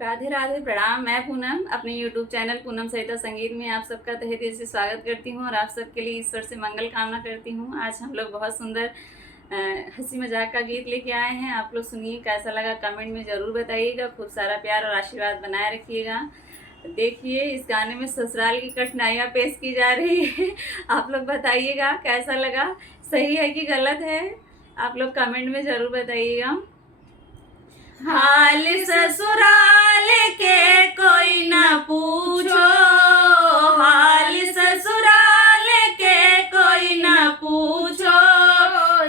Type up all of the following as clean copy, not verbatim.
राधे राधे, प्रणाम। मैं पूनम अपने YouTube चैनल पूनम सहिता संगीत में आप सबका तहे दिल से स्वागत करती हूँ और आप सबके लिए ईश्वर से मंगल कामना करती हूँ। आज हम लोग बहुत सुंदर हंसी मजाक का गीत लेके आए हैं। आप लोग सुनिए, कैसा लगा कमेंट में ज़रूर बताइएगा। खूब सारा प्यार और आशीर्वाद बनाए रखिएगा। देखिए, इस गाने में ससुराल की कठिनाइयाँ पेश की जा रही है। आप लोग बताइएगा कैसा लगा, सही है कि गलत है। आप लोग कमेंट में ज़रूर बताइएगा। हाल ससुराल के कोई न पूछो, हाल ससुराल के कोई न पूछो,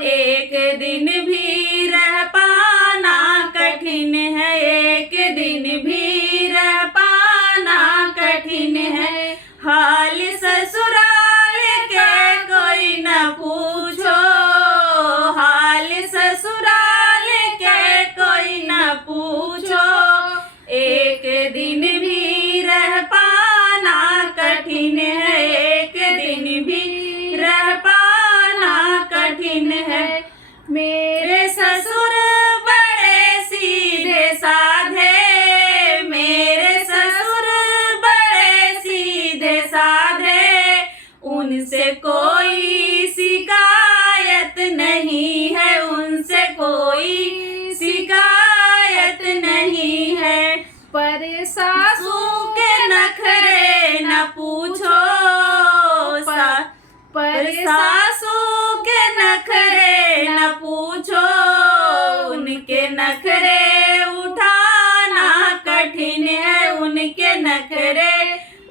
एक दिन भी रह पाना कठिन है, एक दिन भी रह पाना कठिन है। हाल ससुराल के कोई न पूछो, हाल ससुराल के कोई न पूछो, एक दिन भी रह पाना कठिन है, एक दिन भी रह पाना कठिन है। मेरे ससुर बड़े सीधे साधे, मेरे ससुर बड़े सीधे साधे, उनसे कोई शिकायत नहीं है, उनसे कोई शिकायत नहीं है। पर सासू के नखरे न पूछो, पर सासू के नखरे न पूछो, उनके नखरे उठाना कठिन है, उनके नखरे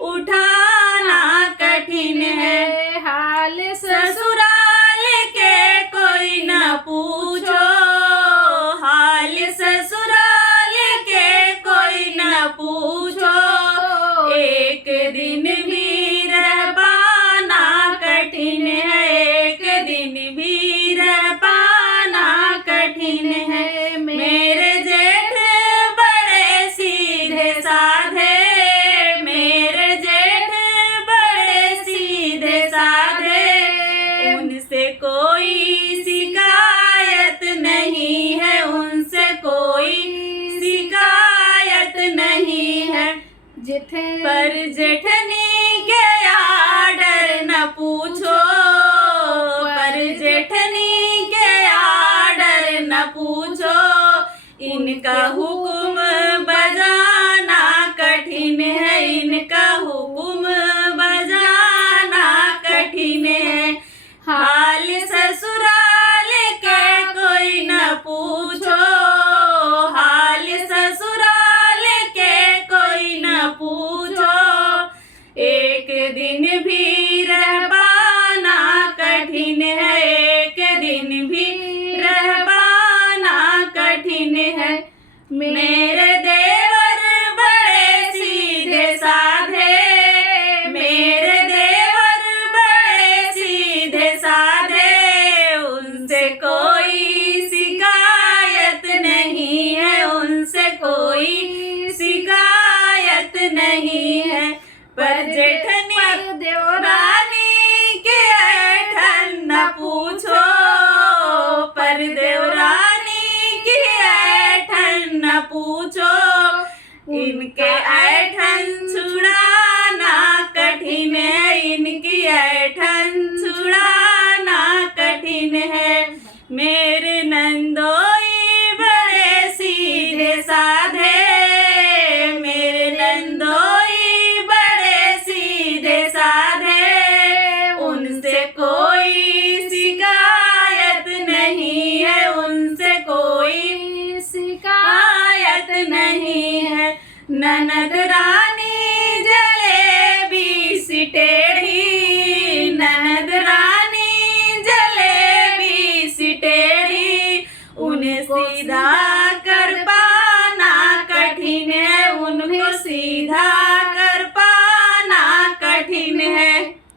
उठाना कठिन है। हाल ससुराल के कोई न पूछो, हाल ससुराल के कोई न पूछो, एक दिन भी रह पाना कठिन है, एक दिन भी रह पाना कठिन है। मेरे जेठ बड़े सीधे साधे, मेरे जेठ बड़े सीधे साधे, उनसे कोई शिकायत नहीं है, उनसे कोई शिकायत नहीं है। पर जेठनी के आर्डर न पूछो, पर जेठनी के आर्डर न पूछो, इनका हुक्म बजाना कठिन है, इनका हुक्म बजाना कठिन है। हाल ससुराल के कोई न पूछो, हाल ससुराल के कोई न पूछो, एक दिन भी रह पाना कठिन है, एक दिन भी रह पाना कठिन है। मेरे देवर बड़े सीधे साधे, मेरे देवर बड़े सीधे साधे, उनसे कोई शिकायत नहीं है, उनसे कोई शिकायत नहीं है। पर जेठनी देवरानी के ऐठन न पूछो, पर देवरानी की ऐठन न पूछो, इनके ऐठन छुड़ाना कठिन है, इनकी ऐठन छुड़ाना कठिन है। मेरे नंदोई बड़े सीधे साधे, मेरे नंदोई बड़े सीधे साधे, उनसे कोई शिकायत नहीं है, उनसे कोई शिकायत नहीं है। ननद रानी जलेबी सी टेढ़ी, ननद रानी जलेबी सी टेढ़ी, उन्हें सीधा